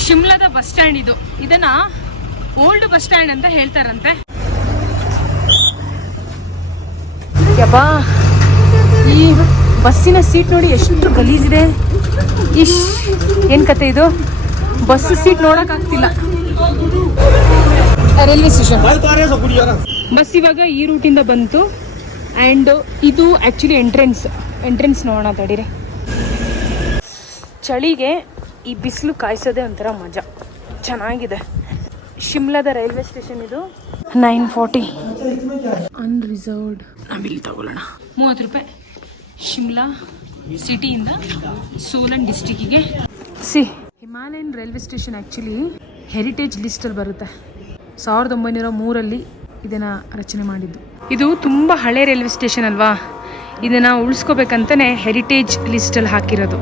ಶಿಮ್ಲಾದ bus stand ಇದು. ಇದನ್ನ old bus stand ಅಂತ ಹೇಳ್ತಾರಂತೆ. ಯಬ್ಬಾ, ಈ ಬಸ್ಸಿನ ಸೀಟ್ ನೋಡಿ ಎಷ್ಟು ಗಲೀಜಿದೆ. ಏನ್ ಕತೆ ಇದು, ಬಸ್ ಸೀಟ್ ನೋಡಕ್ ಆಗ್ತಿಲ್ಲ. ರೈಲ್ವೆ ಸ್ಟೇಷನ್ ಬಸ್ ಇವಾಗ ಈ ರೂಟಿಂದ ಬಂತು. ಆ್ಯಂಡ್ ಇದು ಆ್ಯಕ್ಚುಲಿ ಎಂಟ್ರೆನ್ಸ್ ನೋಡೋಣ ತಡೀರಿ. ಚಳಿಗೆ ಈ ಬಿಸಿಲು ಕಾಯಿಸೋದೇ ಒಂಥರ ಮಜಾ, ಚೆನ್ನಾಗಿದೆ. ಶಿಮ್ಲಾದ ರೈಲ್ವೆ ಸ್ಟೇಷನ್ ಇದು. 9:40 ಅನ್ರಿಸರ್ವ್ಡ್. ನಾವಿಲ್ಲಿ ತಗೊಳ್ಳೋಣ. 30 ರೂಪಾಯಿ ಶಿಮ್ಲಾ ಸಿಟಿಯಿಂದ ಸೋಲನ್ ಡಿಸ್ಟಿಕ್ಕಿಗೆ. Himalayan railway station actually heritage ಲಿಸ್ಟಲ್ಲಿ ಬರುತ್ತೆ. 1903 ಇದನ್ನು ರಚನೆ ಮಾಡಿದ್ದು. ಇದು ತುಂಬ ಹಳೆ ರೈಲ್ವೆ ಸ್ಟೇಷನ್ ಅಲ್ವಾ, ಇದನ್ನು ಉಳಿಸ್ಕೋಬೇಕಂತಲೇ ಹೆರಿಟೇಜ್ ಲಿಸ್ಟಲ್ಲಿ ಹಾಕಿರೋದು.